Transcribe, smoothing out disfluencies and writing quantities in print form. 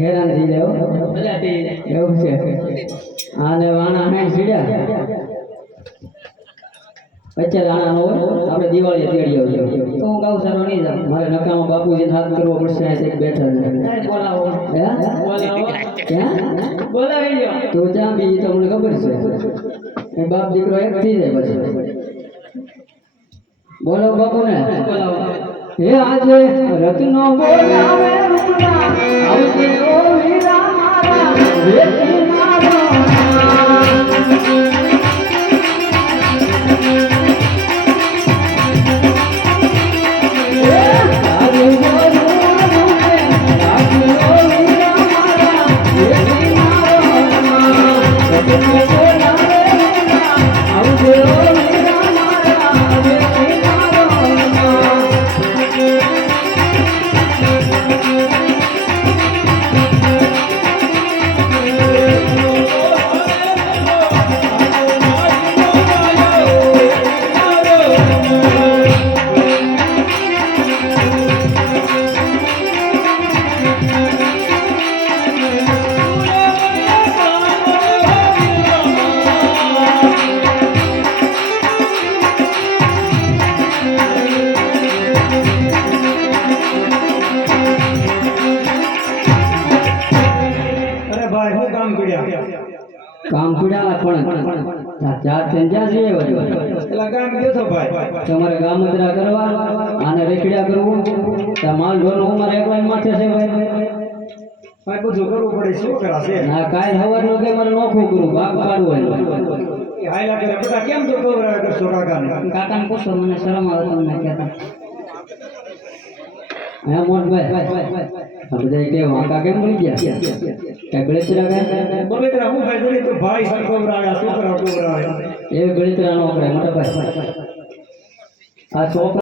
હેરાન થઈ જાવ એવું છે આને વાણા હે સીડ્યા અત્યારે આના નો આપણે દિવાળી તેડી આવજો તો હું ગાઉં સારો નહીં જાઉં મારે નકામાં બાપુજીને હાથ કરવો પડશે આ એક બેઠા છે બોલાવો હે બોલાવો ક્યાં બોલાવી લ્યો તો જ્યાં બી તો મને ખબર છે એ બાપ દીકરો એક થઈ જાય પછી બોલો બાપુને બોલાવો હે આજે રત્નો બોલાવે રૂપના આવજે ઓ વીરા મારા વેતી મારો કામ પીડા પણ ચાર ત્યાં છે એટલે કામ દેતો ભાઈ તમારે ગામ મદરા કરવા આને રેખડ્યા કરવું તો માલ ઢોર અમારે એકલા માથે છે ભાઈ બધું કરવું પડે શું કરાશે ના કાલ હવાર નો કે મારે નોખું કરું ભાગ પાડવું હોય હાયલા કરે બધા કેમ તો કવરાવે કરશો કાકાને પૂછો મને શરમ આવે તમને કહેતા હા મોહનભાઈ બધા કે વાંકા કેમ મળી ગયા કે ગળેતરા કે બળેતરા હું ભાઈ જોડી તો ભાઈ સરખો રાયા છોકરા કોવરાયા એ ગળેતરા નો કરે મોટા ભાઈ આ છોકરા